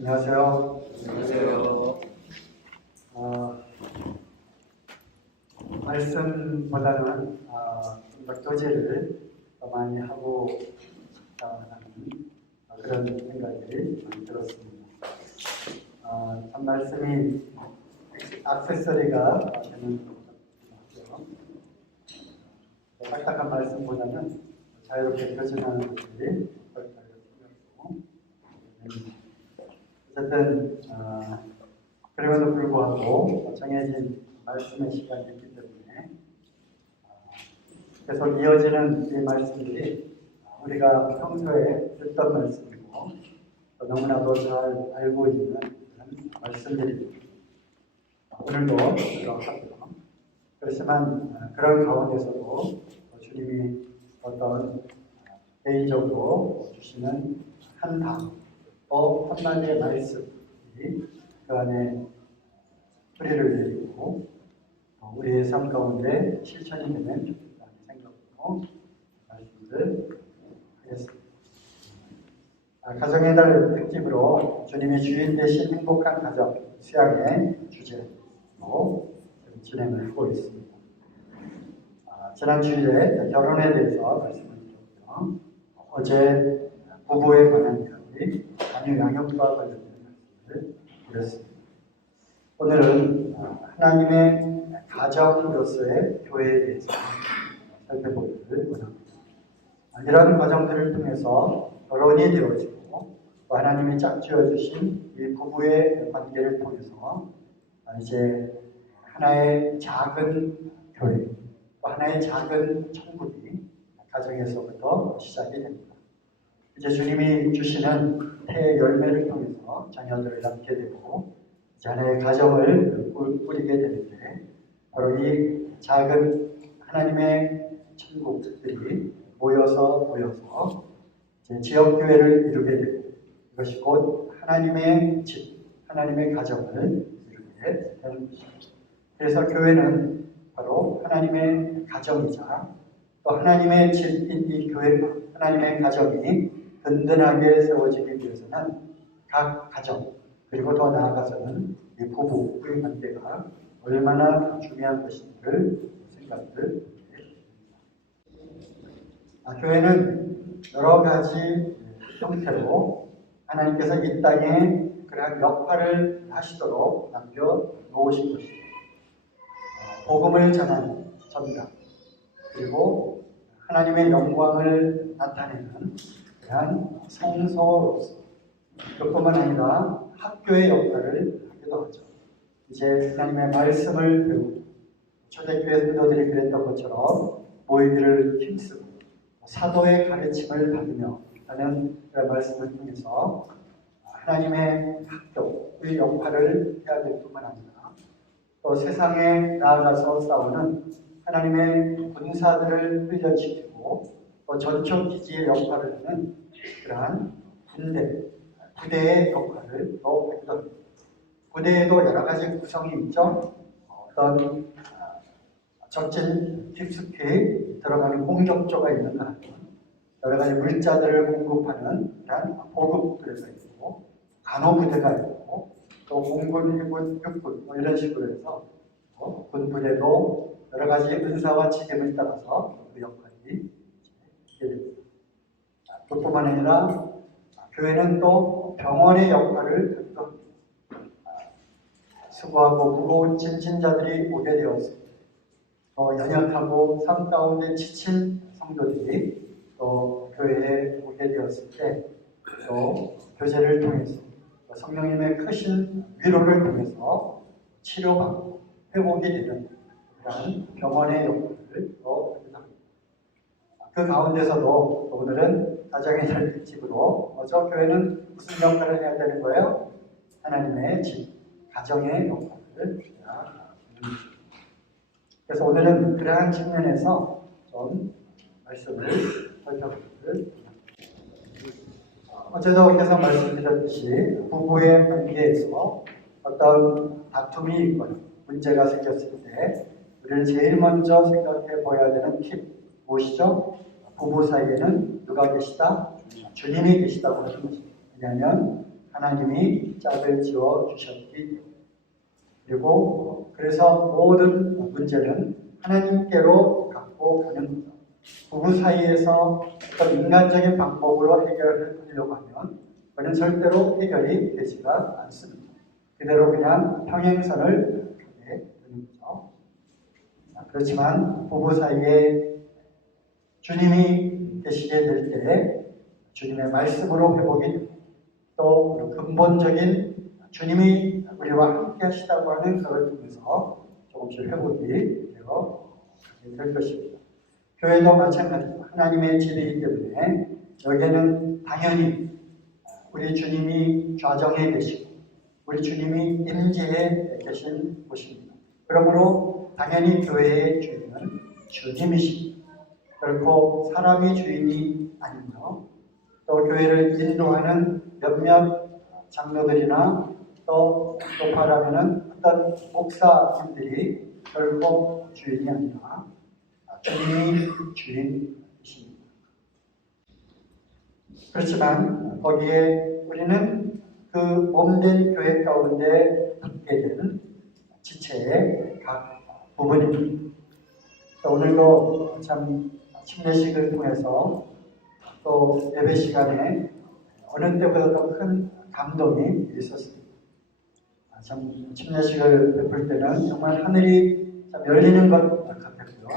안녕하세요. 안녕하세요. 말씀보다는 좀더 교제를 더 많이 하고 싶다는 그런 생각이 많이 들었습니다. 참 말씀이 액세서리가 되는 것같죠. 딱딱한 말씀보다는 자유롭게 표현하는 것들이 그렇다고 생각하고, 어쨌든 그럼에도 불구하고 정해진 말씀의 시간이 있기 때문에 계속 이어지는 이 말씀들이 우리가 평소에 듣던 말씀이고 너무나도 잘 알고 있는 그런 말씀들입니다. 오늘도 그러하고요. 그렇지만 그런 가운데서도 주님이 어떤 개인적으로 주시는 한 당, 또 한마디의 말씀이 그 안에 뿌리를 내리고 우리의 삶 가운데 실천이 되는 좋겠다는 생각으로 말씀을 하겠습니다. 가정의 달 특집으로 주님의 주인 되신 행복한 가정 수양의 주제로 진행을 하고 있습니다. 지난 주일에 결혼에 대해서 말씀을 드렸고요. 어제 부부에 관한 이야기, 자녀 양육과 관련된 말씀을 드렸습니다. 오늘은 하나님의 가정으로서의 교회에 대해서 살펴보기를 원합니다. 이런 과정들을 통해서 결혼이 되어지고 또 하나님이 짝지어 주신 이 부부의 관계를 통해서 이제 하나의 작은 교회, 또 하나의 작은 천국이 가정에서부터 시작이 됩니다. 이제 주님이 주시는 태의 열매를 통해서 자녀들을 낳게 되고 자녀의 가정을 꾸리게 되는데, 바로 이 작은 하나님의 천국들이 모여서 이제 지역교회를 이루게 되고, 이것이 곧 하나님의 집, 하나님의 가정을 이루게 되는 것입니다. 그래서 교회는 바로 하나님의 가정이자 또 하나님의 집인 이 교회, 하나님의 가정이 든든하게 세워지기 위해서는 각 가정, 그리고 더 나아가서는 이 부부의 관계가 얼마나 중요한 것인지를 생각을 합니다. 교회는 여러 가지 형태로 하나님께서 이 땅에 그러한 역할을 하시도록 남겨놓으신 것입니다. 복음을 전하는 전가, 그리고 하나님의 영광을 나타내는 그러한 성소로서, 그뿐만 아니라 학교의 역할을 하기도 하죠. 이제 하나님의 말씀을 배우고 초대교회 성도들이 그랬던 것처럼 모이기를 힘쓰고 사도의 가르침을 받으며 하는 그런 말씀을 통해서 하나님의 학교의 역할을 해야 될 뿐만 아니라 또 세상에 나아가서 싸우는 하나님의 군사들을 훈련시키고 또 전초 기지의 역할을 하는 그러한 부대의 역할을 또 하기도 합니다. 부대에도 여러 가지 구성이 있죠. 어떤 전진 깊숙이 들어가는 공격조가 있는가 하면 여러 가지 물자들을 공급하는 그런 보급부대가 있고 간호부대가 있고 또 공군, 해군, 육군 이런 식으로 해서 군부대도 여러 가지 은사와 직임을 따라서 그 역할이 있게 됩니다. 그뿐만 아니라 교회는 또 병원의 역할을 하기도 합니다. 수고하고 무거운 짐진자들이 오게 되었습니다. 또 연약하고 삶 가운데 지친 성도들이 또 교회에 오게 되었을 때 또 교제를 통해서 성령님의 크신 위로를 통해서 치료받고 회복이 되는 그런 병원의 역할을 또 하기도 합니다. 그 가운데서도 오늘은 가정의 달 특집으로 저 교회는 무슨 역할을 해야 되는 거예요? 하나님의 집, 가정의 역할을 해야 되는 것입니다. 그래서 오늘은 그러한 측면에서 좀 말씀을 살펴보기를 합니다. 어제도 계속 말씀드렸듯이 부부의 관계에서 어떤 다툼이 있거나 문제가 생겼을 때 우리는 제일 먼저 생각해 보아야 되는 팁 무엇이죠? 부부 사이에는 누가 계시다? 주님이 계시다고 하는 것입니다. 왜냐하면 하나님이 짝을 지어 주셨기 때문에. 그리고 그래서 모든 문제는 하나님께로 갖고 가는 거죠. 부부 사이에서 어떤 인간적인 방법으로 해결하려고 하면 그는 절대로 해결이 되지가 않습니다. 그대로 그냥 평행선을 가게 되는 거죠. 그렇지만 부부 사이에 주님이 계시게 될 때 주님의 말씀으로 회복이 되고 또 근본적인 주님이 우리와 함께 하시다고 하는 것을 통해서 조금씩 회복이 되어 될 것입니다. 교회도 마찬가지로 하나님의 집이기 때문에 여기에는 당연히 우리 주님이 좌정에 계시고 우리 주님이 임재에 계신 곳입니다. 그러므로 당연히 교회의 주인은 주님이십니다. 결코 사람이 주인이 아니며 또 교회를 인도하는 몇몇 장로들이나 또 말하면은 어떤 목사님들이 결코 주인이 아니라 주님이 주인이십니다. 그렇지만 거기에 우리는 그 몸된 교회 가운데 붙게 되는 지체의 각 부분입니다. 오늘도 참 침례식을 통해서 또 예배 시간에 어느 때보다 더 큰 감동이 있었습니다. 참 침례식을 베풀 때는 정말 하늘이 참 열리는 것 같았고요.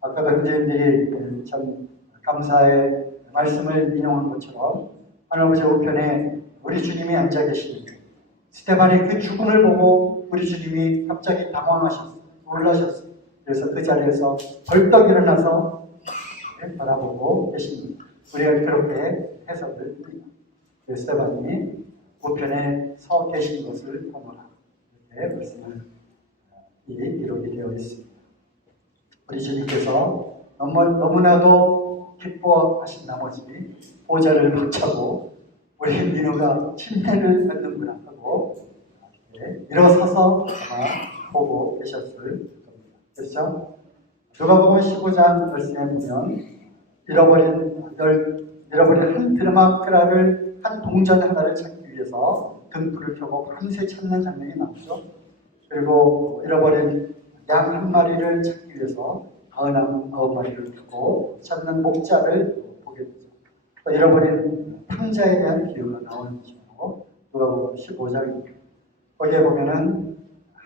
아까도 형제님들이 참 감사의 말씀을 인용한 것처럼 하나님의 우편에 우리 주님이 앉아 계시는데 스데반의 그 죽음을 보고 우리 주님이 갑자기 당황하셨어요. 놀라셨어요. 그래서 그 자리에서 벌떡 일어나서 바라보고 계십니다. 우리가 그렇게 해석을 합니다. 스데반이 우편에 서 계신 것을 보노라. 이렇게 말씀을 기록이 되어 있습니다. 우리 주님께서 너무나도 기뻐하신 나머지 보좌를 박차고 우리 민우가 침례를 받는구나 하고 일어서서 아마 보고 계셨을 겁니다. 그렇죠? 누가복음 15장 말씀에 보면 잃어버린 한 드라마크라를 한 동전 하나를 찾기 위해서 등불을 켜고 밤새 찾는 장면이 나오죠. 그리고 잃어버린 양 한 마리를 찾기 위해서 99마리를 켜고 찾는 목자를 보게 되죠. 또 잃어버린 탕자에 대한 비유가 나오는 것이고 누가복음 15장입니다. 거기에 보면은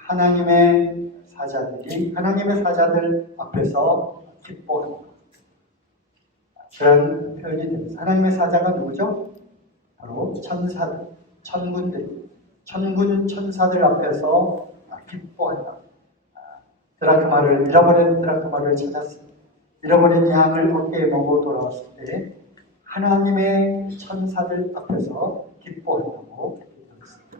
하나님의 사자들 앞에서 기뻐한다. 그런 표현이 됩니다. 하나님의 사자가 누구죠? 바로 천사들, 천군 천사들 앞에서 기뻐한다. 잃어버린 드라크마를 찾았습니다. 잃어버린 양을 어깨에 메고 돌아왔을 때 하나님의 천사들 앞에서 기뻐한다고 얘기했습니다.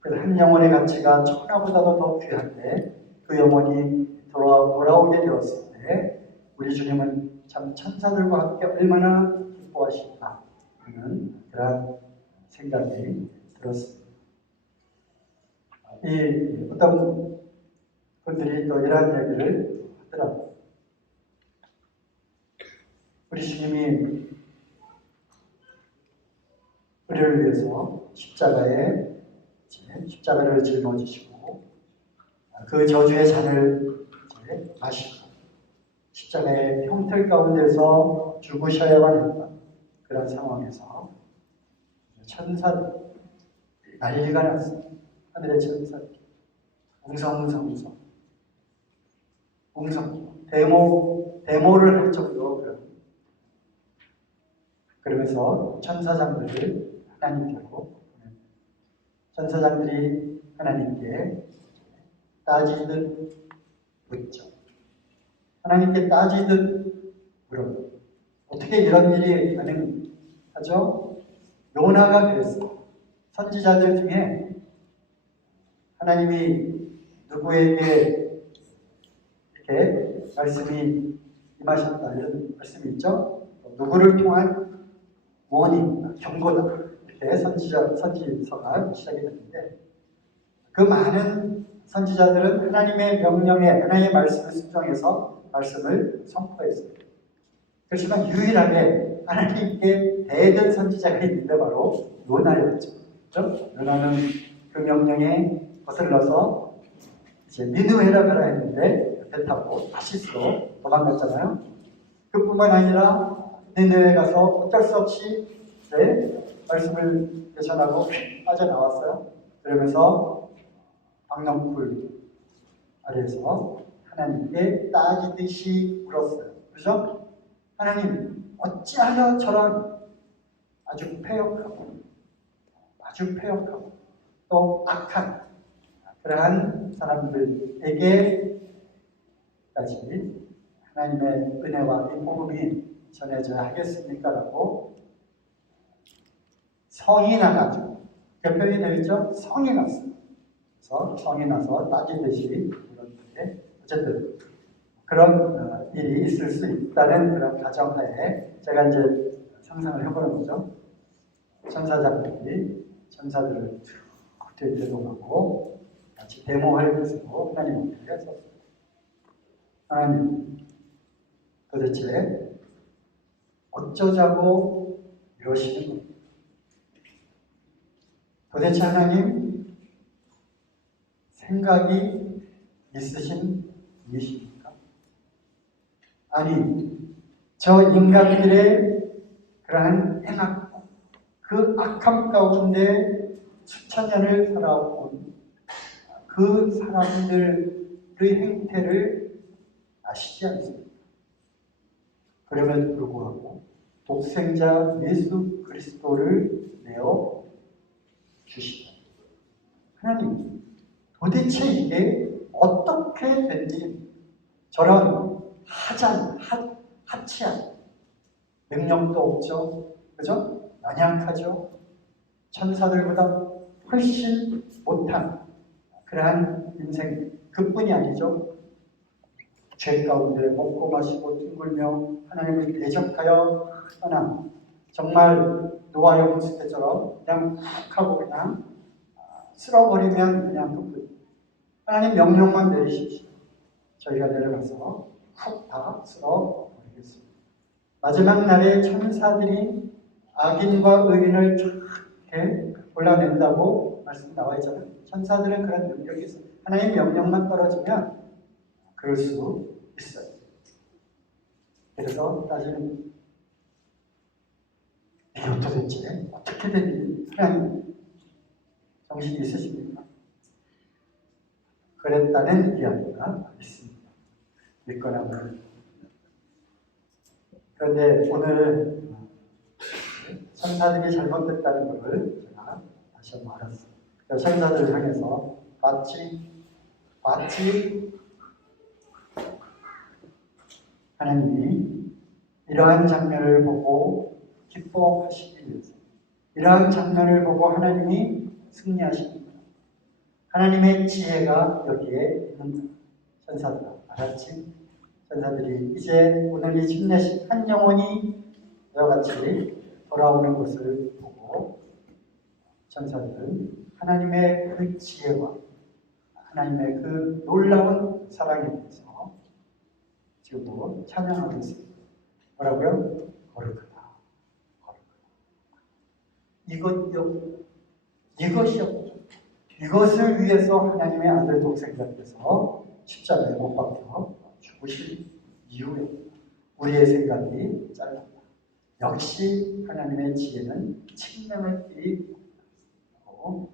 그래서 한 영혼의 가치가 천하보다도 더 귀한데 그 영혼이 돌아오게 되었을 때 우리 주님은 참 천사들과 함께 얼마나 기뻐하실까 하는 그런 생각이 들었습니다. 어떤 분들이 또 이런 얘기를 하더라고요. 우리 주님이 우리를 위해서 십자가를 짊어지시고 그 저주의 잔을 마시고 십자가의 형틀 가운데서 죽으셔야만 했다. 그런 상황에서 천사들 난리가 났습니다. 하늘의 천사들 웅성 데모를 할 정도로 그러면서 천사장들을 하나님께로 천사장들이 하나님께 따지듯 묻죠. 하나님께 따지듯 물어요. 어떻게 이런 일이 가능하죠? 요나가 그랬어요. 선지자들 중에 하나님이 누구에게 이렇게 말씀이 임하셨다 이런 말씀이 있죠. 누구를 통한 원인, 경고다 이렇게 선지서가 시작이 됐는데 그 많은 선지자들은 하나님의 명령에 하나님의 말씀을 순종해서 말씀을 선포했어요. 그렇지만 유일하게 하나님께 대든 선지자가 있는데 바로 요나였죠. 그렇죠? 요나는 그 명령에 거슬러서 이제 니느웨라 가라 했는데 배 타고 다시스로 도망갔잖아요. 그뿐만 아니라 니느웨 가서 어쩔 수 없이 이제 말씀을 대전하고 빠져나왔어요. 그러면서 박넝쿨 아래에서 하나님께 따지듯이 울었어요. 그죠? 하나님, 어찌하여 저런 아주 패역하고 또 악한 그러한 사람들에게까지 하나님의 은혜와 이 복음이 전해져야 하겠습니까? 라고 성이 나가지고 개편이 되어 있죠? 성이 났어요. 그래서 성이 나서 따지듯이 물었는데 어쨌든 그런 일이 있을 수 있다는 그런 가정하에 제가 이제 상상을 해보는 거죠. 천사장들이 천사들을 되돌아가고 같이 데모할 것으로 하나님 앞에 섰습니다. 하나님, 도대체 어쩌자고 이러시는 겁니까? 도대체 하나님 생각이 있으신 분이십니까? 아니, 저 인간들의 그러한 행악, 그 악함 가운데 수천 년을 살아온 그 사람들의 행태를 아시지 않습니까? 그럼에도 불구하고 독생자 예수 그리스도를 내어 주시다. 하나님, 도대체 이게 어떻게 된 일입니까? 저런 하치한 능력도 없죠. 그죠? 연약하죠. 천사들보다 훨씬 못한 그러한 인생, 그뿐이 아니죠. 죄 가운데 먹고 마시고 뒹굴며 하나님을 대적하여 떠난, 정말 노아의 홍수 때처럼 그냥 훅 하고 그냥 쓸어버리면 그냥 그뿐. 하나님 명령만 내리십시오. 저희가 내려가서 훅 다 쓸어버리겠습니다. 마지막 날에 천사들이 악인과 의인을 이렇게 골라낸다고 말씀 나와 있잖아요. 천사들은 그런 능력이 있어요. 하나님 명령만 떨어지면 그럴 수 있어요. 그래서 따지는 이게 도대체 어떻게 된 일이 하나님 정신이 있으십니까? 그랬다는 이야기가 있습니다. 믿거나 말거나. 그런데 오늘 천사들이 잘못됐다는 것을 제가 다시 한번 알았어요. 천사들을 향해서 마치 하나님이 이러한 장면을 보고 기뻐하시기 위해서, 이러한 장면을 보고 하나님이 승리하십니다. 하나님의 지혜가 여기에 있는 천사들 알았지? 천사들이 이제 오늘 이 침례식 한 영혼이 이와 같이 돌아오는 것을 보고 천사들은 하나님의 그 지혜와 하나님의 그 놀라운 사랑에 대해서 지금도 찬양하고 있습니다. 뭐라고요? 거룩하다. 이것이요. 이것을 위해서 하나님의 아들 독생자께서 십자가에 못 박혀 죽으실 이유입니다. 우리의 생각이 짧다. 역시 하나님의 지혜는 측량할 길이 없고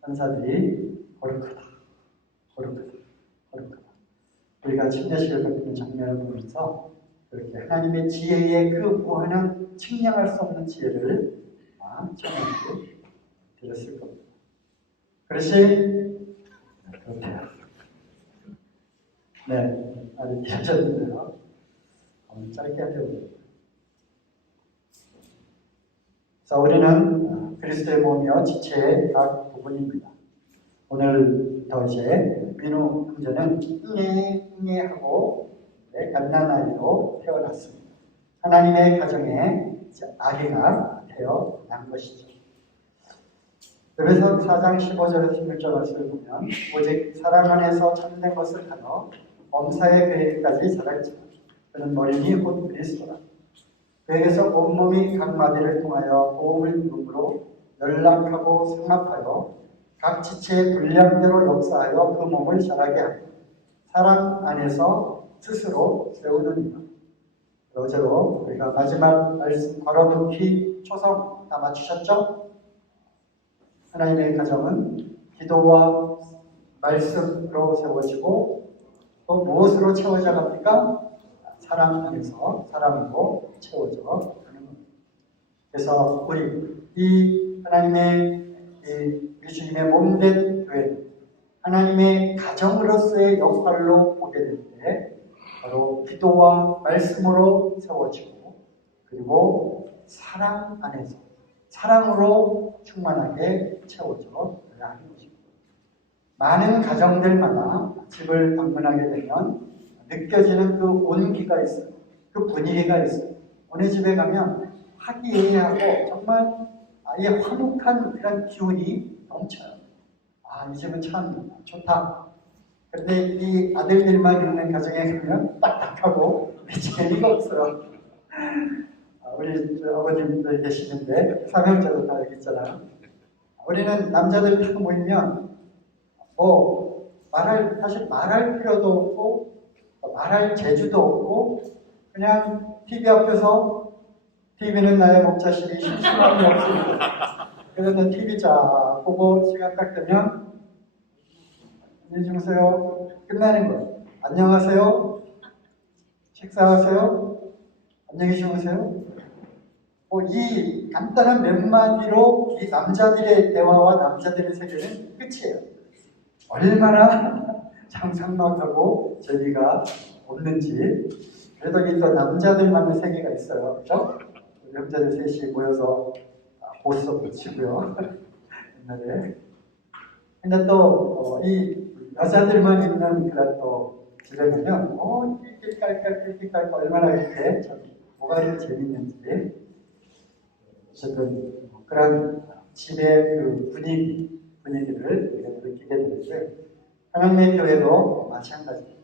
천사들이 거룩하다. 우리가 침례식을 베푸는 장면을 보면서 그렇게 하나님의 지혜의 그 무한한 측량할 수 없는 지혜를 청하게 되었을 겁니다. 그렇지? 그렇대요. 네, 아주 길어졌는데요. 짧게 하려고. 자, 우리는 그리스도의 몸이요 지체의 각 부분입니다. 오늘부터 이제 민우 형제는 응애 하고 갓난아이로 태어났습니다. 하나님의 가정에 아기가 태어난 것이죠. 에베소 4장 15절에서 16절 말씀을 보면 오직 사랑 안에서 참된 것을 하며 범사에 그에게까지 자랄지만 그는 머리니 곧 그리스도라. 그에게서 온몸이 각 마디를 통하여 호흡을 이룸으로 연락하고 상납하여 각 지체의 분량대로 역사하여 그 몸을 자라게 하고 사랑 안에서 스스로 세우느니라. 어제로 우리가 마지막 말씀 걸어놓기 초성 다 맞추셨죠? 하나님의 가정은 기도와 말씀으로 세워지고 또 무엇으로 채워져 갑니까? 사랑 안에서 사랑으로 채워져 가는 겁니다. 그래서 우리 이 하나님의 우리 주님의 몸된 교회는 하나님의 가정으로서의 역할로 보게 될 때 바로 기도와 말씀으로 세워지고 그리고 사랑 안에서 사랑으로 충만하게 채워져 가야 하는 것입니다. 많은 가정들마다 집을 방문하게 되면 느껴지는 그 온기가 있어요. 그 분위기가 있어요. 어느 집에 가면 화기애애하고 정말 아예 화목한 그런 기운이 넘쳐요. 아, 이 집은 참 좋다. 그런데 이 아들들만 있는 가정에 가면 딱딱하고 재미가 없어요. 우리 아버님들 계시는데 삼형제도 다 여기 있잖아요. 우리는 남자들 다 모이면 사실 말할 필요도 없고 말할 재주도 없고 그냥 TV 앞에서 TV는 나의 목자식이 심심함이 없습니다. 그래서 TV 쫙 보고 시간 딱 되면 안녕히 주무세요. 끝나는 거예요. 안녕하세요. 식사하세요. 안녕히 주무세요. 이 간단한 몇 마디로 이 남자들의 대화와 남자들의 세계는 끝이에요. 얼마나 장상막하고 재미가 없는지. 그래도 이 또 남자들만의 세계가 있어요. 그렇죠? 형제들 셋이 모여서 보스 치고요. 옛날에. 근데 또 이 여자들만 있는 그런 또 집에 가면 낄낄깔깔 얼마나 이렇게 참 뭐가 이렇게 재밌는지 어쨌든 그런 집의 그 분위기를 우리가 느끼게 되는데 하나님의 교회도 마찬가지입니다.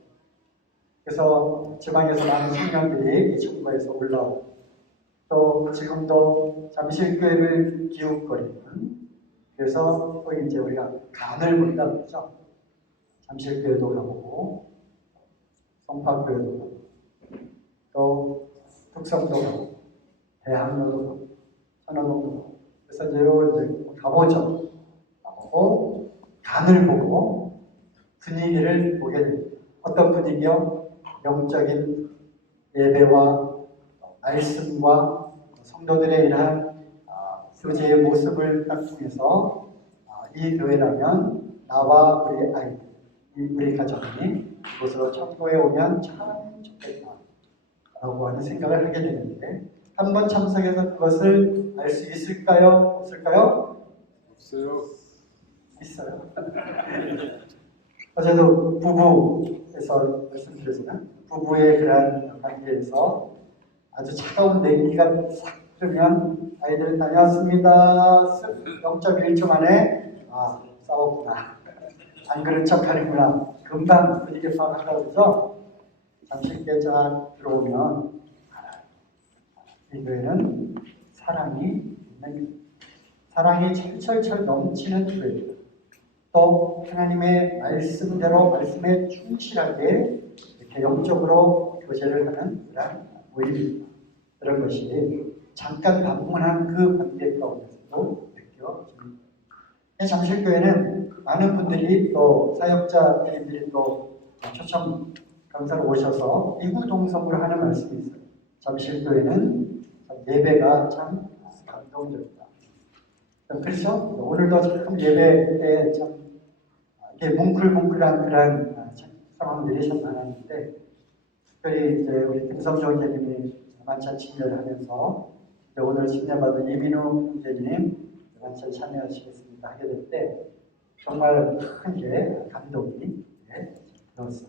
그래서 지방에서 많은 청년들이 청구에서 올라오고 또 지금도 잠실교회를 기웃거리는 그래서 또 이제 우리가 간을 본다 그러죠. 잠실교회도 가보고 성파교회도 가고 또 tuk성도 가고 대학로도 가고 천안동도 가고 그래서 이제 가보죠. 가보고 간을 보고 분위기를 보게 됩니다. 어떤 분위기요? 영적인 예배와 말씀과 성도들의 이러한 교제의 모습을 딱 통해서 이 교회라면 나와 우리 아이들, 우리 가정이 이곳으로 천국에 오면 참 좋겠다 라고 하는 생각을 하게 되는데 한번 참석해서 그것을 알 수 있을까요? 없을까요? 없어요. 있어요. 어제도 부부에서 말씀드렸잖아요. 부부의 그런 관계에서 아주 차가운 냉기가 싹 들면 아이들 다녀왔습니다. 0.1초 만에 싸웠구나. 안 그런 척 하는구나. 금방 분위기 파악한다고 그러죠. 잠시 있게 쫙 들어오면 이 교회는 사랑이 철철철 넘치는 교회입니다. 또 하나님의 말씀대로 말씀에 충실하게 이렇게 영적으로 교제를 하는 그런 모임입니다. 그런 것이 잠깐 방문한 그 관계 가운데서도 느껴집니다. 잠실교회는 많은 분들이 또 사역자들이 또 초청 강사로 오셔서 이구동성으로 하는 말씀이 있어요. 잠실교회는 예배가 참 감동적이다. 그렇죠? 오늘도 참 예배에 참 이렇게 뭉클뭉클한 그런 상황들이 참 많았는데 특별히 이제 우리 김성정 교님이 만찬 침례를 하면서 오늘 침례받은 이민우 형제님 만찬 참여하시겠습니다 하게 될 때 정말 큰 게 감동이 들었어요.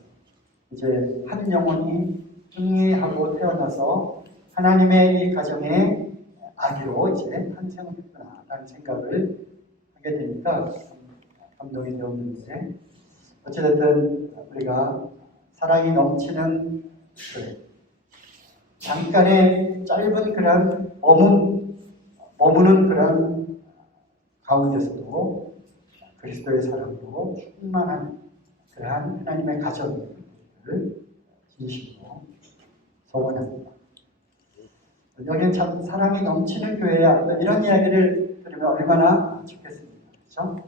이제 한 영혼이 승리하고 태어나서 하나님의 이 가정의 아기로 이제 탄생했구나라는 생각을 하게 되니까 감동이 되었는데 어찌됐든 우리가 사랑이 넘치는 교회 잠깐의 짧은 그런 머무는 그런 가운데서도 그리스도의 사랑으로 충만한 그러한 하나님의 가정을 진심으로 소원합니다. 여기는 참 사랑이 넘치는 교회야. 이런 이야기를 들으면 얼마나 좋겠습니까? 그렇죠?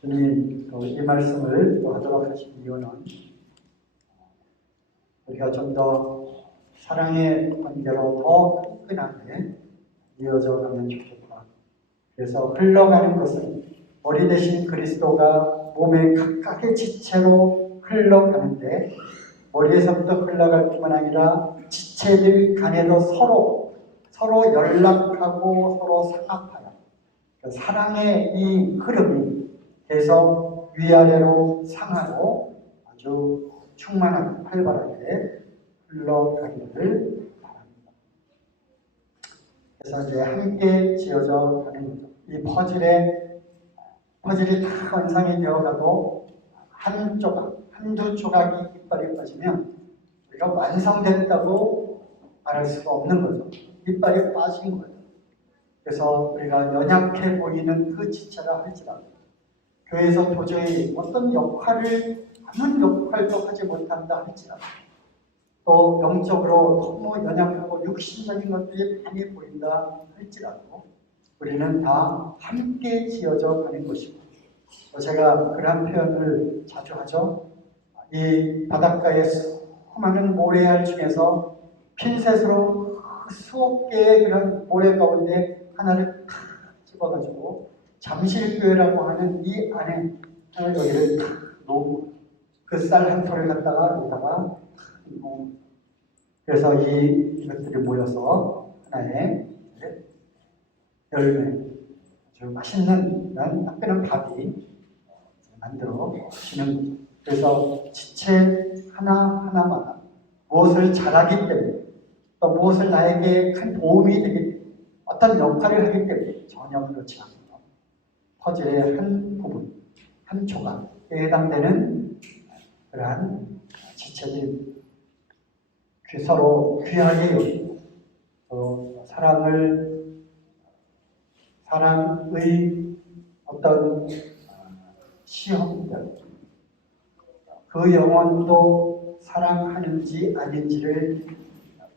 주님이 이 말씀을 또 하도록 하신 이유는 우리가 좀 더 사랑의 관계로 더 끈끈하게 이어져 가면 좋겠다. 그래서 흘러가는 것은 머리 대신 그리스도가 몸의 각각의 지체로 흘러가는데 머리에서부터 흘러갈 뿐만 아니라 지체들 간에도 서로 연락하고 서로 상합하여 사랑의 이 흐름이 계속 위아래로 상하고 아주 충만하게 활발하게 흘러가기를 바랍니다. 그래서 이제 함께 지어져 가는 거죠. 이 퍼즐이 다 완성이 되어가도 한두 조각이 이빨이 빠지면 우리가 완성됐다고 말할 수가 없는 거죠. 이빨이 빠진 거예요. 그래서 우리가 연약해 보이는 그 지체라 할지라도 교회에서 도저히 어떤 아무 역할도 하지 못한다 할지라도 또 영적으로 너무 연약하고 육신적인 것들이 많이 보인다 할지라도 우리는 다 함께 지어져 가는 것이고 제가 그런 표현을 자주 하죠. 이 바닷가의 수많은 모래알 중에서 핀셋으로 수억 개의 그런 모래 가운데 하나를 탁 집어가지고 잠실교회라고 하는 이 안에 여기를 탁 놓고 그 쌀 한 톨을 갖다가 여기다가 놓고 그래서 이것들이 모여서 하나의 열매 아주 맛있는 따끈한 밥이 만들어지는 거죠. 그래서 지체 하나하나마다 무엇을 잘하기 때문에 또 무엇을 나에게 큰 도움이 되기 때문에 어떤 역할을 하기 때문에 전혀 그렇지 않고요. 퍼즐의 한 부분, 한 조각에 해당되는 그러한 지체들이 서로 귀하게 여기고 또 사랑의 어떤 시험들 그 영혼도 사랑하는지 아닌지를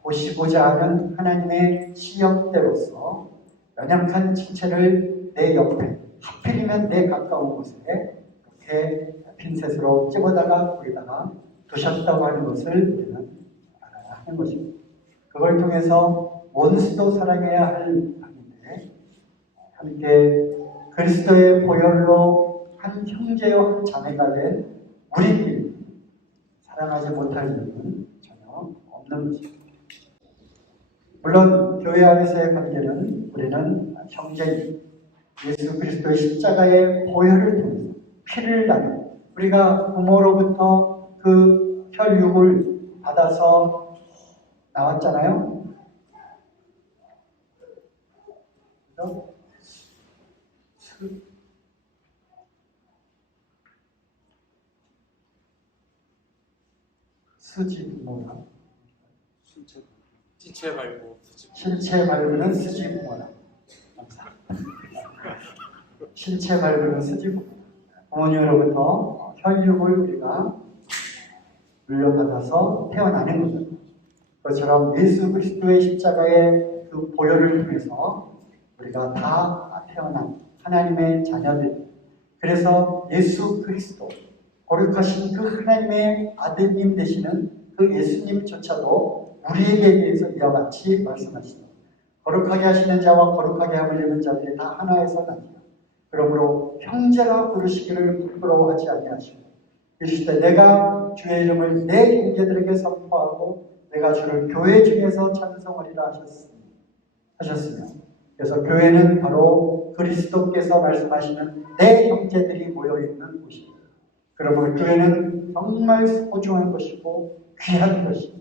보시고자 하는 하나님의 시험대로서 연약한 지체를 내 옆에 하필이면 내 가까운 곳에 이렇게 핀셋으로 찝어다가 거기다가 두셨다고 하는 것을 우리는 알아야 하는 것입니다. 그걸 통해서 원수도 사랑해야 할 방인데 함께 그리스도의 보혈로 한 형제요 한 자매가 된 우리끼리 사랑하지 못할 이유는 전혀 없는 것입니다. 물론 교회 안에서의 관계는 우리는 형제인 예수 그리스도의 십자가의 보혈을 통해서 피를 나누 우리가 부모로부터 그 혈육을 받아서 나왔잖아요. 그래서 수지 부모라. 신체 말고 신체 말고는 수지 부모라. 신체 말고는 수지 부모. 부모님으로부터 혈육을 우리가 물려받아서 태어나는 거죠. 그것처럼 예수 그리스도의 십자가의 그 보혈을 통해서 우리가 다 태어난 하나님의 자녀들. 그래서 예수 그리스도 거룩하신 그 하나님의 아들님 되시는 그 예수님조차도 우리에게 대해서 이와 같이 말씀하시니다. 거룩하게 하시는 자와 거룩하게 함을 입은 자들이 다 하나에서 나니라. 그러므로 형제라 부르시기를 부끄러워하지 아니하시고 이르시되 내가 주의 이름을 내 형제들에게 선포하고 내가 주를 교회 중에서 찬송하리라 하셨으며 그래서 교회는 바로 그리스도께서 말씀하시는 내 형제들이 모여있는 곳입니다. 그러므로 교회는 정말 소중한 것이고 귀한 것입니다.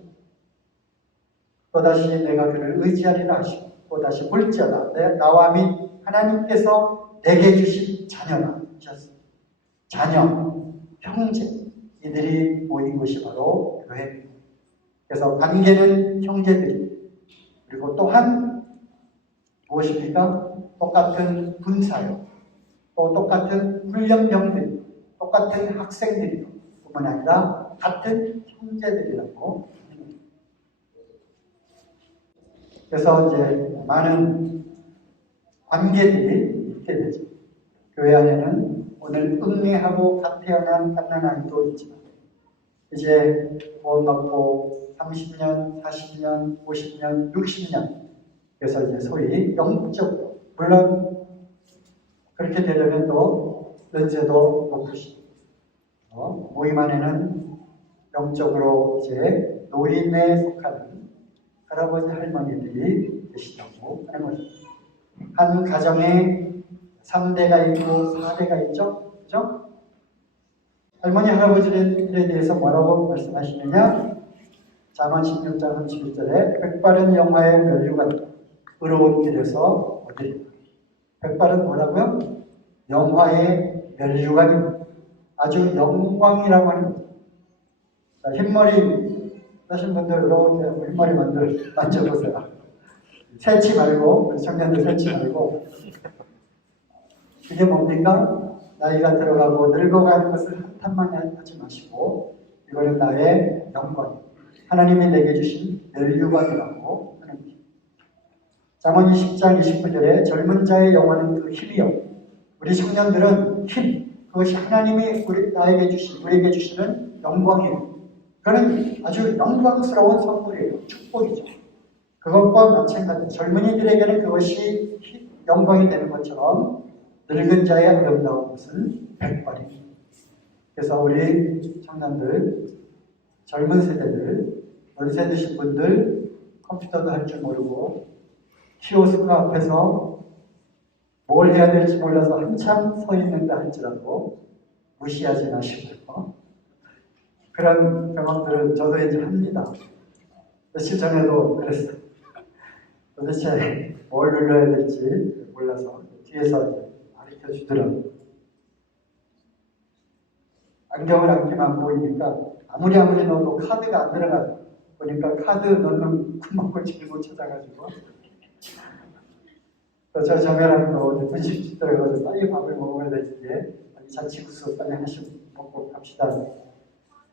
또다시 내가 그를 의지하리라 하시고 또다시 볼지어다 나와 및 하나님께서 내게 주신 자녀라 하셨습니다. 자녀, 형제 이들이 모인 것이 바로 교회입니다. 그래서 관계는 형제들이 그리고 또한 무엇입니까? 똑같은 군사요. 또 똑같은 훈련병들, 똑같은 학생들이요. 뿐만 아니라 같은 형제들이라고. 그래서 이제 많은 관계들이 있게 되죠. 교회 안에는 오늘 응애하고 갓 태어난 갓난아이도 있지만 이제 구원받고 30년, 40년, 50년, 60년 그래서 이제 소위 영적으로 물론 그렇게 되려면 또 연세도 높으시고 모임 안에는 영적으로 이제 노인에 속하는 할아버지 할머니들이 계시다고 하는 거죠. 한 가정에 3대가 있고 4대가 있죠. 그죠? 할머니 할아버지들에 대해서 뭐라고 말씀하시느냐? 잠언 16장 31절에 백발은 영화의 멸류관 의로운 길에서 얻으리라. 백발은 뭐라고요? 영화의 멸류관입니다. 아주 영광이라고 하는 거죠. 자, 흰머리 하신 분들 이렇게 흰머리 만져보세요. 새치 말고, 청년들 새치 말고. 이게 뭡니까? 나이가 들어가고 늙어가는 것을 한탄만 하지 마시고 이거는 나의 영광, 하나님이 내게 주신 멸류관이라고 하는 것입니다. 잠언 20장 29절에 젊은 자의 영혼은 그 힘이요. 우리 청년들은 힘, 그것이 하나님이 나에게 주신, 우리에게 주시는 영광이에요. 그거는 아주 영광스러운 선물이에요. 축복이죠. 그것과 마찬가지 젊은이들에게는 그것이 영광이 되는 것처럼 늙은 자의 아름다운 것은 백발입니다. 그래서 우리 청년들, 젊은 세대들, 연세 드신 분들 컴퓨터도 할 줄 모르고 키오스크 앞에서 뭘 해야 될지 몰라서 한참 서 있는다 할지라도 무시하지 마시고요. 그런 경험들은 저도 이제 합니다. 며칠 전에도 그랬어요. 도대체 뭘 눌러야 될지 몰라서 뒤에서 가르쳐 주더라고요. 안경을 안 끼면 안 보이니까 아무리 넣어도 카드가 안 들어가요. 보니까 카드 넣는 구멍을 잘못 찾아가지고 저 정연함도 분식 들어가서 빨리 밥을 먹어야 되는데 잔치국수 빨리 하나씩 먹고 갑시다.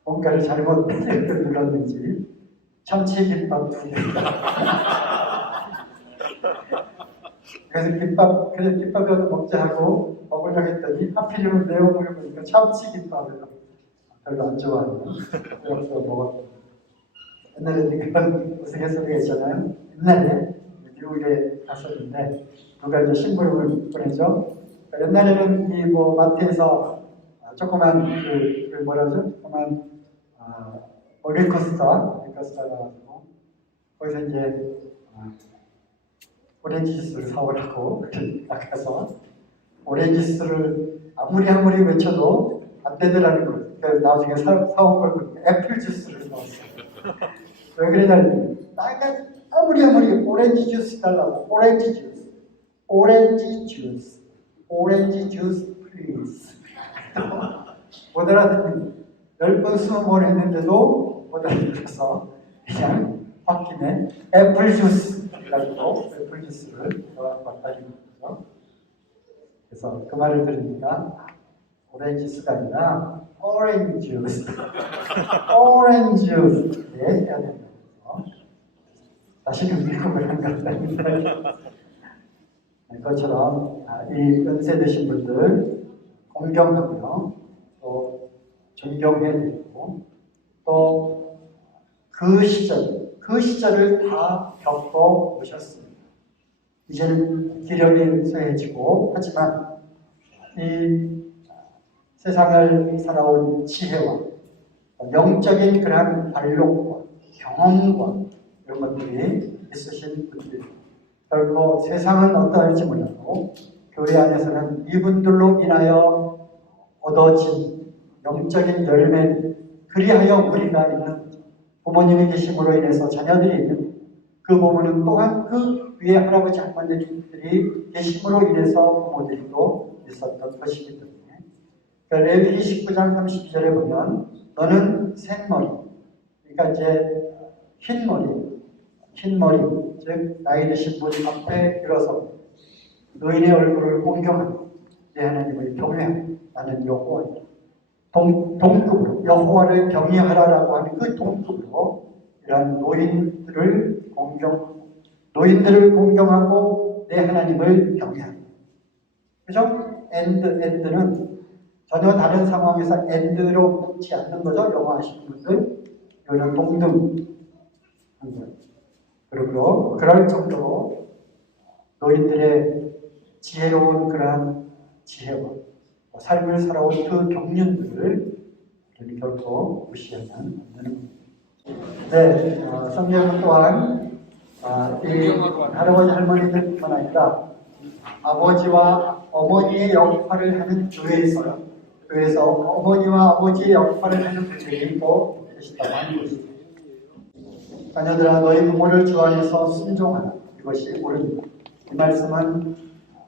뭔가를 잘못 눌렀는지 참치김밥 2개. 그래서 김밥이라도 먹자 하고 먹으려고 했더니 하필이면 내용을 보니까 참치김밥을 별로 안 좋아하는 그래서 먹었어요. 옛날에 그런 우스갯소리가 있잖아요. 옛날에 미국에 갔었는데 누가 이제 신부름을 보내죠. 옛날에는 이 마트에서 조그만 그 뭐라죠? 조그만 리코스타가 가지고 거기서 이제 오렌지 주스를 사오라고 나가서 오렌지 주스를 아무리 외쳐도 안 되더라는 거예요. 그래서 나중에 사온 걸 애플 주스를 사왔어요. 왜 그러냐면 아무리 오렌지 주스 달라고 오렌지 주스 플리즈 못 알아듣는 10번 20번 했는데도 못 알아들어서 그냥 홧김에 애플 주스 가지고 애플 주스를 갖다준 거죠. 그래서 그 말을 들으니까 오렌지 주스가 아니라 오렌지 주스 오렌지 주스 해야 된다고 해서 다시는 미국을 안 갔다니까. 그것처럼 이 연세 드신 분들 공경하고요, 또 존경해야 되고, 또 그 시절을 다 겪어 오셨습니다. 이제는 기력이 쇠해지고 하지만 이 세상을 살아온 지혜와 영적인 그러한 관록과 경험과 이런 것들이 있으신 분들입니다. 결코 세상은 어떠할지 몰라도 교회 안에서는 이분들로 인하여 얻어진 영적인 열매, 그리하여 우리가 있는 부모님이 계심으로 인해서 자녀들이 있는 그 부모는 또한 그 위에 할아버지 할머니들이 계심으로 인해서 부모들이 또 있었던 것이기 때문에 레위기 19장 32절에 보면 너는 생머리, 그러니까 이제 흰머리, 흰머리, 즉 나이 드신 분 앞에 일어서 노인의 얼굴을 공경하는 내 하나님을 경외하는 나는 여호와이다. 동급으로 여호와를 경외하라라고 하는 그 동급으로 이러한 노인들을 공경하고 내 하나님을 경외하는. 그죠? end는 전혀 다른 상황에서 end로 붙지 않는 거죠. 영어 하시는 분들. 이거는 동등. 그리고 그럴 정도로 노인들의 지혜로운 그러한 지혜와 삶을 살아온 그 경륜들을 결코 무시하면 안 되는 겁니다. 네, 성경 또한 이 할아버지 할머니들뿐만 아니라 아버지와 어머니의 역할을 하는 교회에서 어머니와 아버지의 역할을 하는 분들이 또 계시다고 하는 것입니다. 자녀들아 너희 부모를 주 안에서 순종하라. 이것이 옳으니라. 이 말씀은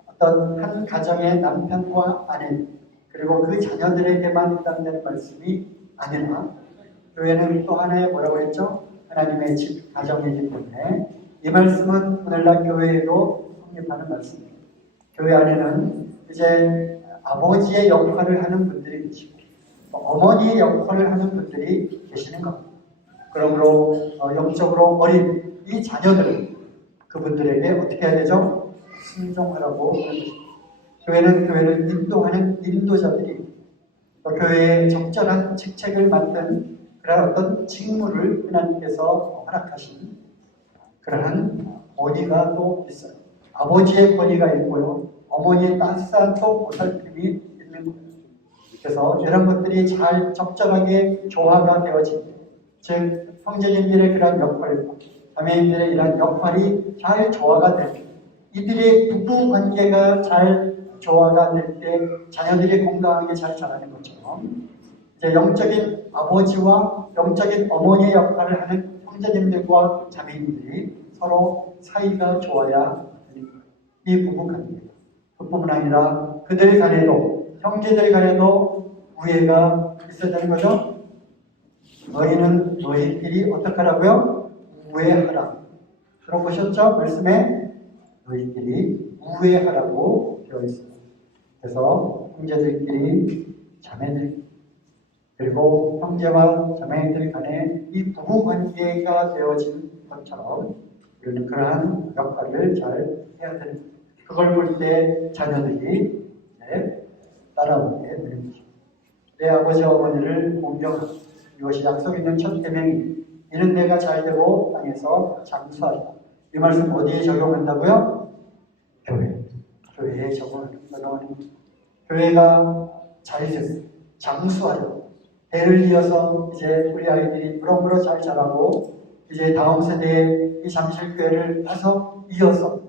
어떤 한 가정의 남편과 아내 그리고 그 자녀들에게만 해당되는 말씀이 아니라 교회는 또 하나의 뭐라고 했죠? 하나님의 집, 가정이기 때문에 이 말씀은 오늘날 교회에도 성립하는 말씀입니다. 교회 안에는 이제 아버지의 역할을 하는 분들이 계시고 어머니의 역할을 하는 분들이 계시는 겁니다. 그러므로 영적으로 어린 이 자녀들은 그분들에게 어떻게 해야 되죠? 순종하라고 하는 것입니다. 교회를 인도하는 인도자들이 또 교회에 적절한 직책을 맡은 그런 어떤 직무를 하나님께서 허락하신 그러한 권위가 또 있어요. 아버지의 권위가 있고요. 어머니의 따스한 또 보살핌이 있는 거예요. 그래서 이런 것들이 잘 적절하게 조화가 되어진 즉 형제님들의 그런 역할과 자매님들의 이런 역할이 잘 조화가 될 때 이들의 부부 관계가 잘 조화가 될 때 자녀들이 건강하게 잘 자라는 것처럼 이제 영적인 아버지와 영적인 어머니의 역할을 하는 형제님들과 자매님들이 서로 사이가 좋아야 됩니다. 이 부부 관계 그뿐만 아니라 그들 간에도 형제들 간에도 우애가 있어야 되는 거죠. 너희는 너희끼리 어떻게 하라고요? 우애하라. 들어보셨죠? 말씀에 너희끼리 우애하라고 되어 있습니다. 그래서 형제들끼리 자매들 그리고 형제와 자매들 간에 이 부부 관계가 되어진 것처럼 우리는 그러한 역할을 잘 해야 되는 거예요. 그걸 볼 때 자녀들이 따라오게 되는 것입니다. 내 아버지와 어머니를 공경하라. 이것이 약속 있는 첫 계명이 이는 내가 잘되고 땅에서 장수하리라. 이 말씀 어디에 적용한다고요? 교회에 적용하는 교회가 잘되고 장수하려 대를 이어서 이제 우리 아이들이 무럭무럭 잘 자라고 이제 다음 세대에 이 잠실교회를 계속 이어서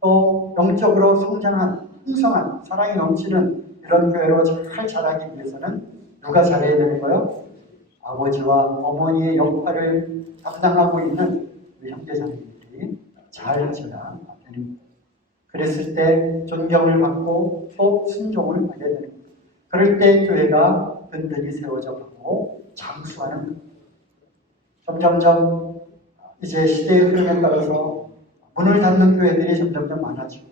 또 영적으로 성장한 풍성한 사랑이 넘치는 이런 교회로 잘 자라기 위해서는 누가 잘해야 되는 거예요? 아버지와 어머니의 역할을 담당하고 있는 우리 형제자매들이 잘 자라 되는 거예요. 그랬을 때 존경을 받고 또 순종을 하게 되는 거예요. 그럴 때 교회가 든든히 세워져 가고 장수하는 거예요. 점점점 이제 시대의 흐름에 따라서 문을 닫는 교회들이 점점점 많아지고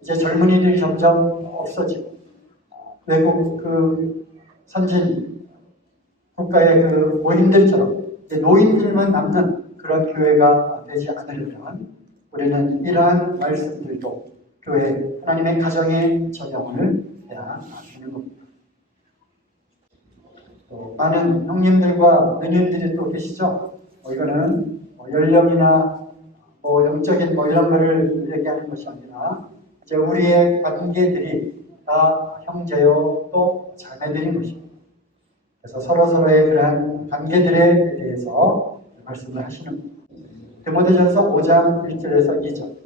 이제 젊은이들이 점점 없어지고 외국 선진 국가의 모임들처럼 이제 노인들만 남는 그런 교회가 되지 않으려면 우리는 이러한 말씀들도 교회 하나님의 가정에 적용을 해야 하는 겁니다. 많은 형님들과 누님들이 또 계시죠. 이거는 연령이나 영적인 이런 거를 얘기하는 것이 아니라 이제 우리의 관계들이 다 형제요 또 자매들인 것입니다. 그래서 서로서로의 그러한 관계들에 대해서 말씀을 하시는 겁니다. 디모데전서 5장 1절에서 2절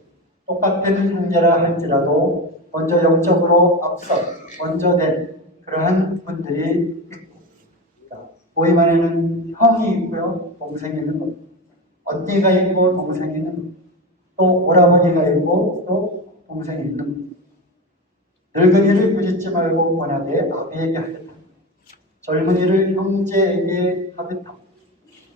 똑같은 형제라 할지라도 먼저 영적으로 앞서 먼저 된 그러한 분들이 있고 모임 안에는 형이 있고요 동생이 있는 겁니다. 언니가 있고 동생이 있는 겁니다. 또 오라버니가 있고 또 동생이 있는 겁니다. 늙은이를 꾸짖지 말고 권하되 아비에게 하겠다. 젊은이를 형제에게 하겠다.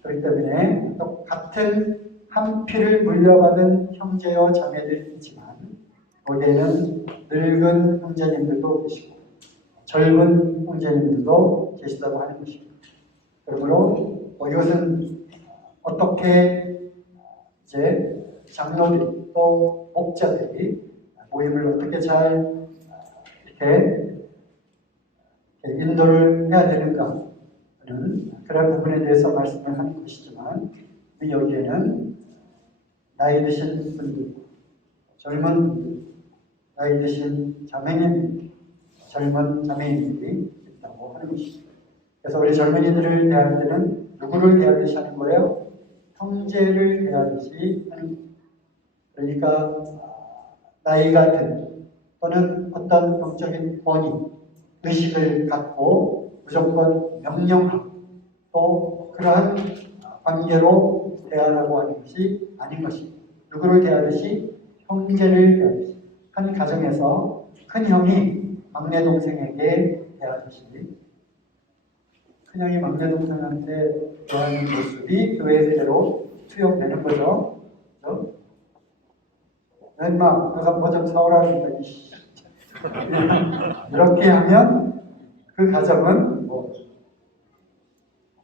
그렇기 때문에 또 같은 한 피를 물려받은 형제와 자매들이지만 거기에는 늙은 형제님들도 계시고 젊은 형제님들도 계시다고 하는 것입니다. 그러므로 이것은 어떻게 이제 장로들이 또 목자들이 모임을 어떻게 잘 이렇게 인도를 해야 되는가 하는 그런 부분에 대해서 말씀을 하는 것이지만 여기에는 나이 드신 분들, 젊은 분들, 나이 드신 자매님, 젊은 자매님들이 있다고 하는 것입니다. 그래서 우리 젊은이들을 대할 때는 누구를 대하듯이 하는 거예요? 형제를 대하듯이 하는 거예요. 그러니까 나이가 든 또는 어떤 영적인 권위, 의식을 갖고 무조건 명령하고 또 그러한 관계로 대하라고 하는 것이 아닌 것입니다. 누구를 대하듯이? 형제를 대하듯이. 한 가정에서 큰 형이 막내 동생에게 대하듯이 큰 형이 막내 동생한테 대하는 모습이 교회대로 투영되는 거죠. 그렇죠? 엄마, 내가 뭐 좀 사오라니까 이렇게 하면 그 가정은 뭐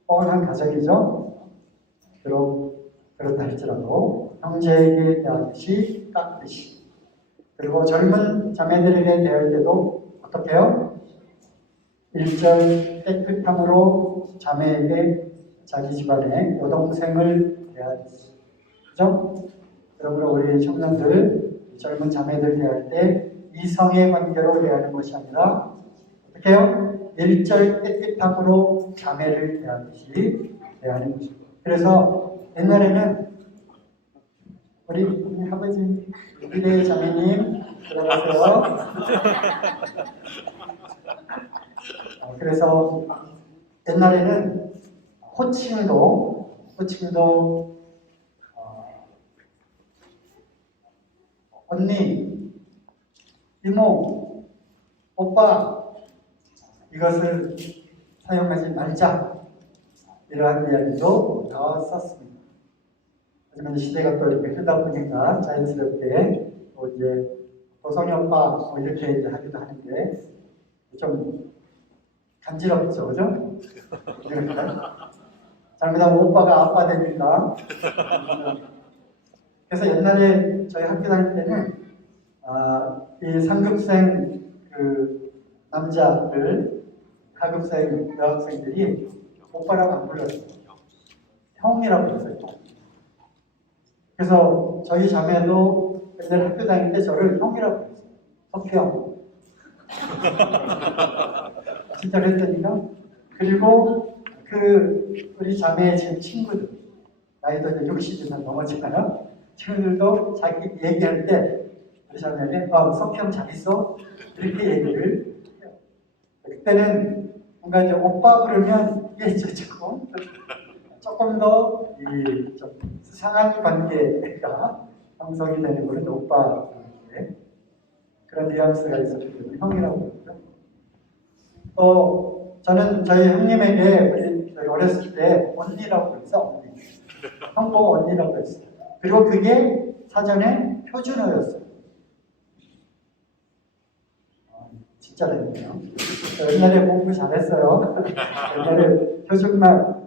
뻔한 가정이죠. 그렇다 할지라도 형제에게 대하듯이 깎듯이. 그리고 젊은 자매들에게 대할 때도 어떻게 해요? 1절 깨끗함으로 자매에게 자기 집안의 여동생을 대하듯이. 그죠? 그러므로 우리 청년들, 젊은 자매들 대할 때 이성의 관계로 대하는 것이 아니라 어떻게 해요? 1절 깨끗함으로 자매를 대하듯이 대하는 것입니다. 그래서 옛날에는 우리 아버지, 미래 자매님 들어가세요. 그래서 옛날에는 호칭도 언니, 이모, 오빠 이것을 사용하지 말자 이러한 이야기도 나왔었습니다. 하지만 시대가 또 이렇게 흐르다 보니까 자연스럽게 또 이제 도성이 오빠 뭐 이렇게 이제 하기도 하는데 좀 간지럽죠, 그죠? 잘못하면 오빠가 아빠 되니까. 그래서 옛날에 저희 학교 다닐 때는 이 상급생 그 남자를 하급생 여학생들이 오빠라고 안 불렀어요. 형이라고 불렀어요. 그래서 저희 자매도 옛날 학교 다닐 때 저를 형이라고 불렀어요. 석형. 진짜 그랬다니까. 그리고 우리 자매의 지금 친구들 나이도 이제 60이나 넘었잖아요. 친구들도 자기 얘기할 때 우리 자매에게 석형 잘 있어? 이렇게 얘기를 해요. 그때는 뭔가 이제 오빠 부르면 이게 조금 더 좀 수상한 관계가 형성이 되는 거는 오빠 그런 뉘앙스가 있었기 때문에 형이라고 그러죠. 또 저는 저희 형님에게 저희 어렸을 때 언니라고 그랬어. 언니. 형 보고 언니라고 했어요. 그리고 그게 사전에 표준어였어요. 진짜 재밌네요. 옛날에 공부 잘했어요. 옛날에 표준말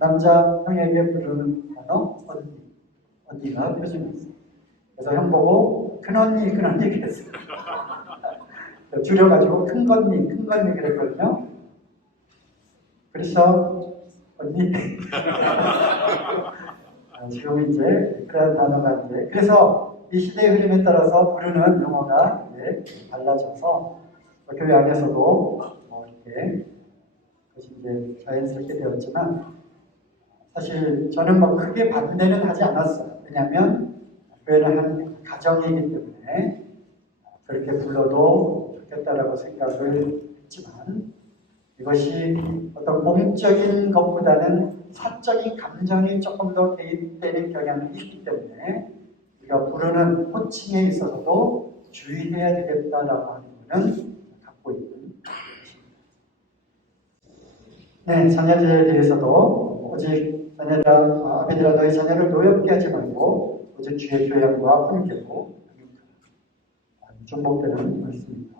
남자 형에게 부르는 단어 언니가 표준어였어요. 그래서 형 보고 큰언니 그랬어요. 줄여가지고 큰건니 그랬거든요. 그래서 언니 지금 이제 그런 단어가 이제 그래서 이 시대의 흐름에 따라서 부르는 용어가 이제 달라져서 교회 안에서도 이렇게 그것이 이제 자연스럽게 되었지만 사실 저는 크게 반대는 하지 않았어요. 왜냐하면 교회는 한 가정이기 때문에 그렇게 불러도 좋겠다라고 생각을 했지만 이것이 어떤 공적인 것보다는 사적인 감정이 조금 더 개입되는 경향이 있기 때문에 우리가 부르는 호칭에 있어서도 주의해야 되겠다라고 하는 것은 갖고 있는 것입니다. 네, 자녀들에 대해서도 오직 아비들아 너희 자녀를 노엽게 하지 말고 오직 주의 교양과 훈계로 중복되는 말씀입니다.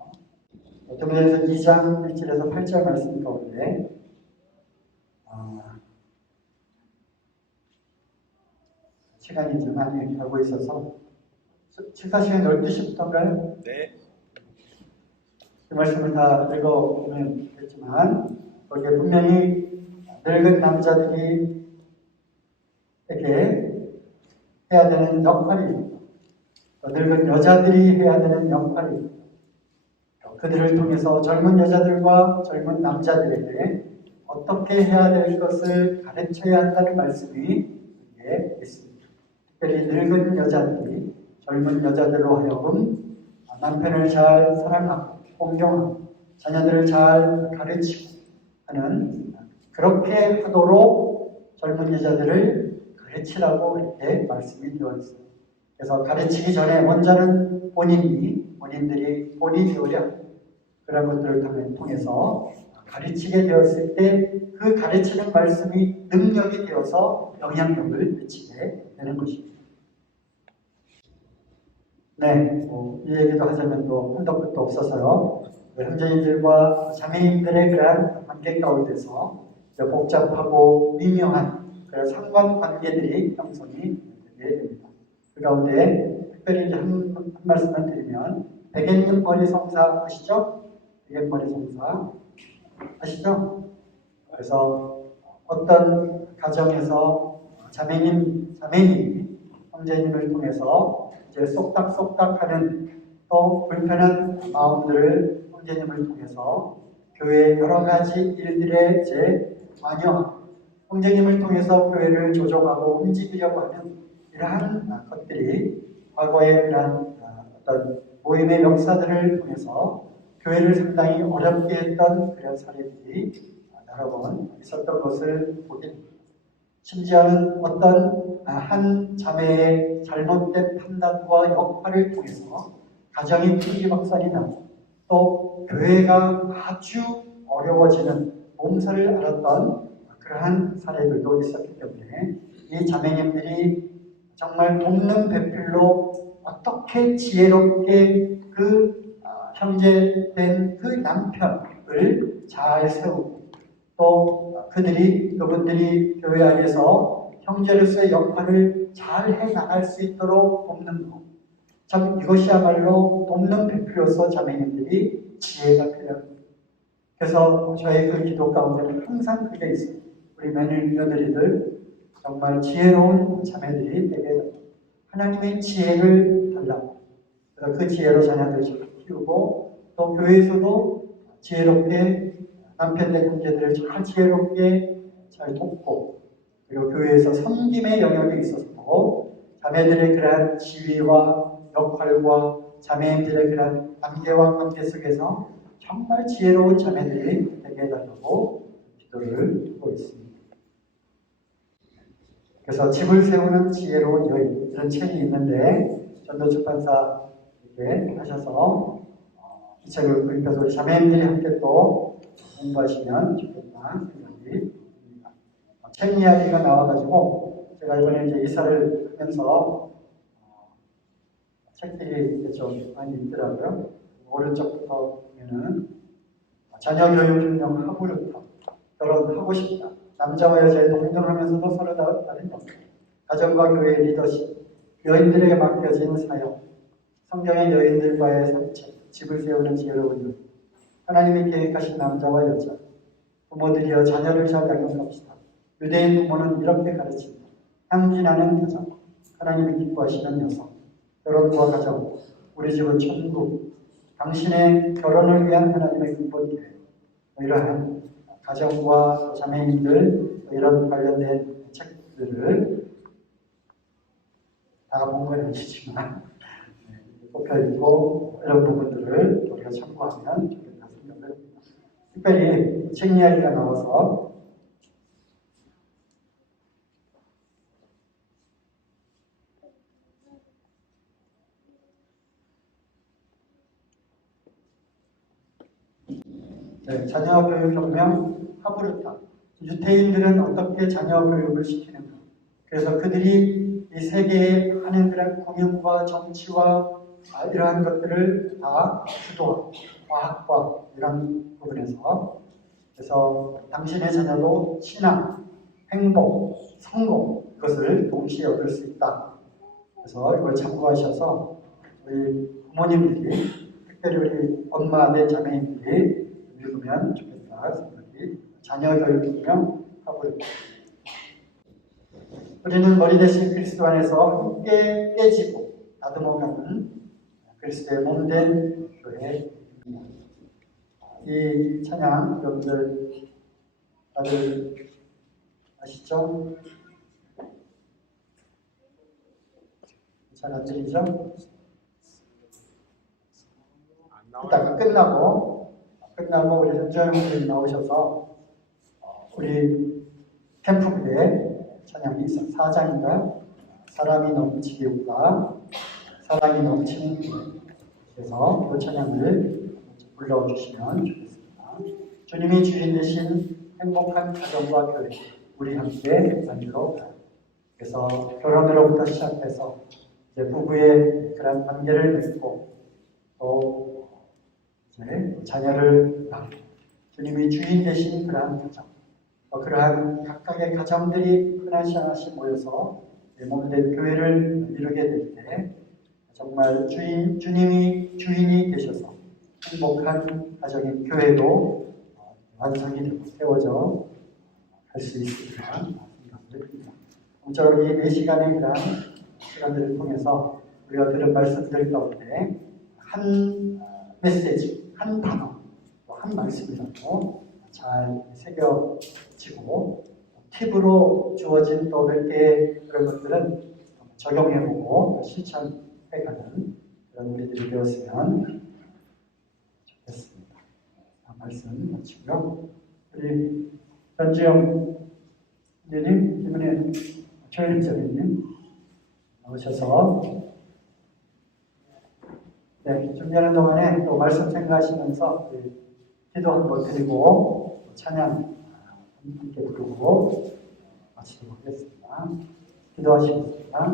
디모데전서 2장 1절에서 8절 말씀 가운데 시간이 좀 많이 가고 있어서 식사 시간 12시부터인가요? 네. 그 말씀을 다 읽어보면 되겠지만 거기에 분명히 늙은 남자들이 에게 해야 되는 역할이 늙은 여자들이 해야 되는 역할이 그들을 통해서 젊은 여자들과 젊은 남자들에게 어떻게 해야 될 것을 가르쳐야 한다는 말씀이 여기에 있습니다. 특별히 늙은 여자들이 젊은 여자들로 하여금 남편을 잘 사랑하고 공경하고 자녀들을 잘 가르치고 하는 그렇게 하도록 젊은 여자들을 가르치라고 이렇게 말씀이 되어 있습니다. 그래서 가르치기 전에 먼저는 본인들이 본이 되어야 그런 것들을 통해서 가르치게 되었을 때 그 가르치는 말씀이 능력이 되어서 영향력을 미치게 되는 것입니다. 네, 이 얘기도 하자면 또 한도 끝도 없어서요. 형제님들과 자매님들의 그러한 관계 가운데서 복잡하고 미묘한 그런 상관관계들이 형성이 되게 됩니다. 그 가운데 특별히 한 말씀을 드리면 백엔머리 성사 아시죠? 백엔머리 성사 아시죠? 그래서 어떤 가정에서 자매님이 형제님을 통해서 이제 쏙닥쏙닥하는 또 불편한 마음들을 형제님을 통해서 교회의 여러 가지 일들에 이제 관여하고 형제님을 통해서 교회를 조종하고 움직이려고 하는 이러한 것들이 과거의 그러한 어떤 모임의 역사들을 통해서 교회를 상당히 어렵게 했던 그런 사례들이 여러 번 있었던 것을 보게 됩니다. 심지어는 어떤 한 자매의 잘못된 판단과 역할을 통해서 가정이 풍기박산이 나고 또 교회가 아주 어려워지는 몸살을 앓았던 그러한 사례들도 있었기 때문에 이 자매님들이 정말 돕는 배필로 어떻게 지혜롭게 그 형제된 그 남편을 잘 세우고 또 그분들이 교회 안에서 형제로서의 역할을 잘 해나갈 수 있도록 돕는 것. 참 이것이야말로 돕는 배필로서 자매님들이 지혜가 필요합니다. 그래서 저의 그 기도 가운데는 항상 그게 있어요. 우리 며느리들 정말 지혜로운 자매들이 되게 하나님의 지혜를 달라고 그래서 그 지혜로 자녀들을 잘 키우고 또 교회에서도 지혜롭게 남편된 형제들을 잘 지혜롭게 잘 돕고 그리고 교회에서 섬김의 영역에 있어서도 자매들의 그러한 지위와 역할과 자매들의 그러한 관계와 관계 속에서 정말 지혜로운 자매들이 되게 해달라고 기도를 하고 있습니다. 그래서 집을 세우는 지혜로운 여인 이런 책이 있는데 전도출판사 이렇게 하셔서 이 책을 구입해서 우리 자매님들이 함께 또 공부하시면 좋겠다 생각이 듭니다. 책 이야기가 나와가지고 제가 이번에 이제 이사를 하면서 책들이 좀 많이 있더라고요. 오른쪽부터 보면은 자녀 교육 균형 하부르타 결혼하고 싶다. 남자와 여자의 동등하면서도 서로 다른 역 가정과 교회의 리더십 여인들에게 맡겨진 사역 성경의 여인들과의 산책 집을 세우는 지혜로운 일 하나님이 계획하신 남자와 여자 부모들이여 자녀를 잘 양육합시다. 유대인 부모는 이렇게 가르친다. 향기나는 여자 하나님이 기뻐하시는 여성 결혼과 가정 우리 집은 천국 당신의 결혼을 위한 하나님의 근본 계획 이러한 가정과 자매님들 이런 관련된 책들을 다 본 건 아니지만 뽑혀 있고 이런 부분들을 우리가 참고하면 좋겠다 생각을 합니다. 특별히 책 이야기가 나와서 자녀 교육 혁명 하부르타 유태인들은 어떻게 자녀 교육을 시키는가? 그래서 그들이 이 세계에 하는 그런 공연과 정치와 이러한 것들을 다 주도하고 과학과 이런 부분에서 그래서 당신의 자녀도 신앙, 행복, 성공 이것을 동시에 얻을 수 있다. 그래서 이걸 참고하셔서 우리 부모님들이 특별히 우리 엄마 내 자매님들이 읽으면 좋겠다 생각이 자녀 교육이며 하고 있습니다. 우리는 머리 대신 그리스도 안에서 함께 깨지고 다듬어가는 그리스도의 몸된 교회입니다. 이 찬양 여러분들 다들 아시죠? 잘 안 들리죠? 이따가 끝나고 우리 현주형님이 나오셔서 우리 캠프부에 찬양이 있어 4장인가 사람이 넘치게 오다 사랑이 넘치는 그래서 그 찬양을 불러주시면 좋겠습니다. 주님이 주인 되신 행복한 가정과 교회 우리 함께 만들어 그래서 결혼으로부터 시작해서 이제 부부의 그런 관계를 맺고 또 이제 자녀를 낳고 주님이 주인 되신 그러한 가정 그러한 각각의 가정들이 하나씩 모여서 몸된 교회를 이루게 될 때 정말 주님이 주인이 되셔서 행복한 가정인 교회도 완성이 되고 세워져 갈 수 있으리라 생각을 합니다. 공적으로 이 4시간의 그런 시간들을 통해서 우리가 들은 말씀들 가운데 한 메시지, 한 단어, 한 말씀이라도 잘 새겨지고 팁으로 주어진 또 몇 개의 그런 것들은 적용해보고 실천해가는 그런 우리들이 되었으면 좋겠습니다. 말씀 마치고요. 우리 전지영 선생님, 이번에 최일 선생님 나오셔서 준비하는 동안에 또 말씀 생각하시면서 기도 한번 드리고 찬양 함께 부르고 마치도록 하겠습니다. 기도하시겠습니다.